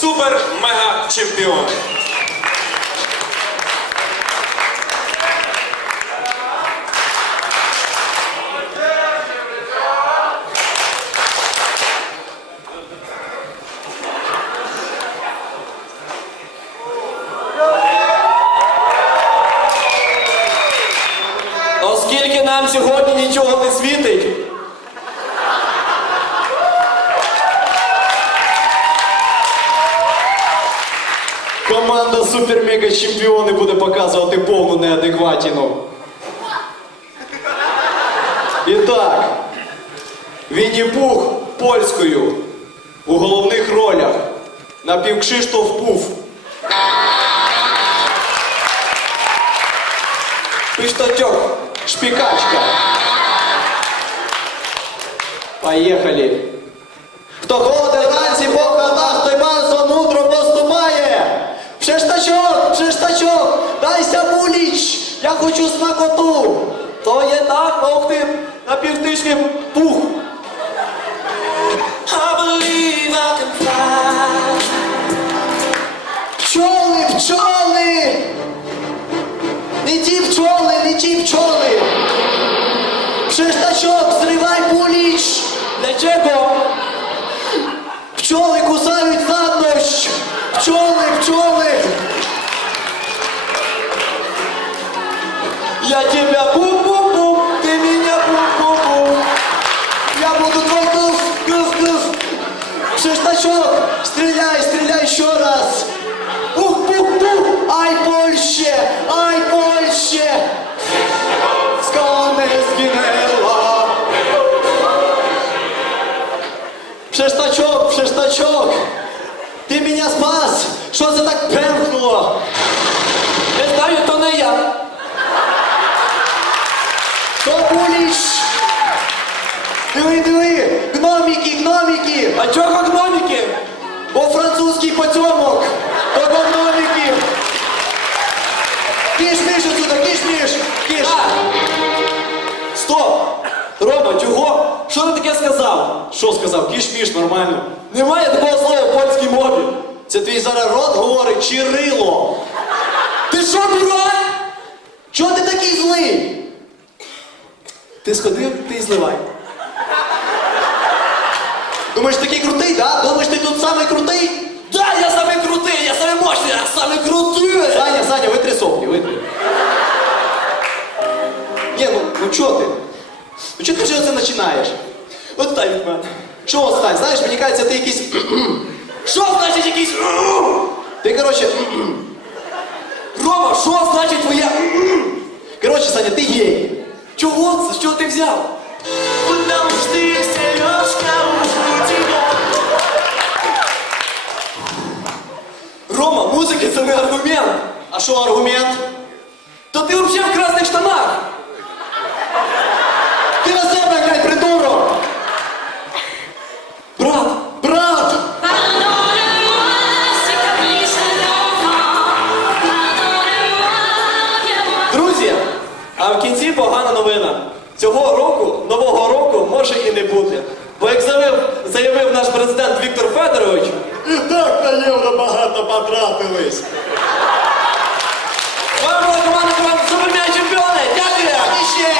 супер-мега-чемпіони. Оскільки нам сьогодні нічого не світить. Команда супер-мега чемпіони буде показувати повну неадекватіну. І так, Вінні Пух польською у головних ролях напівкшиштоф Пуф. Пиштатек, шпикачка. Поехали. Хто ходить Пшештачок, пшештачок, дайся муліч, я хочу смакоту. То є так, ох ти, пух. I can fly. Пчоли, пчоли! Не ті пчоли, не ті пчоли! Пшештачок, зривай пуліч! Для чого? Пчоли Я тебя бу бу бу, ты меня бу бу бу. Я буду твой гыз, гыз, гыз. Шестачок, стреляй, стреляй еще раз. Бу бу бу, ай больше, ай больше. Скони сгинела. Шестачок, шестачок, ты меня спас. Что за так перкнуло? Киш, миш отсюда, киш, миш! Киш! Стоп! Рома, чого? Що ти таке сказав? Що сказав? Киш, міш, нормально. Немає такого слова в польській мові. Це твій зараз рот говорить Чирило. Ти що, дурак? Чого ти такий злий? Ти сходив, ти й зливай. Думаєш, такий крутий, да? Думаєш, ти тут самий крутий? Да, я самый крутый, я самый мощный, я самый крутой. Чого ти вже це починаєш? Отстань від мене. Що отстань? Знаєш, мені кажеться, ти якийсь... Що значить якийсь... Ти, коротше... Рома, що значить твоя... Коротше, Саня, ти гей. Чого? З чого ти взяв? Потому что сережка у тебя. Рома, музики це не аргумент. А що аргумент? То ти взагалі в красних штанах особа, блядь, придурок! Брат! Брат! Друзі, а в кінці погана новина. Цього року, нового року, може і не бути. Бо як заявив, заявив наш президент Віктор Федорович, і так на євро багато потратились. Вам, команда, вам супермія чемпіони! Дякую! Ще!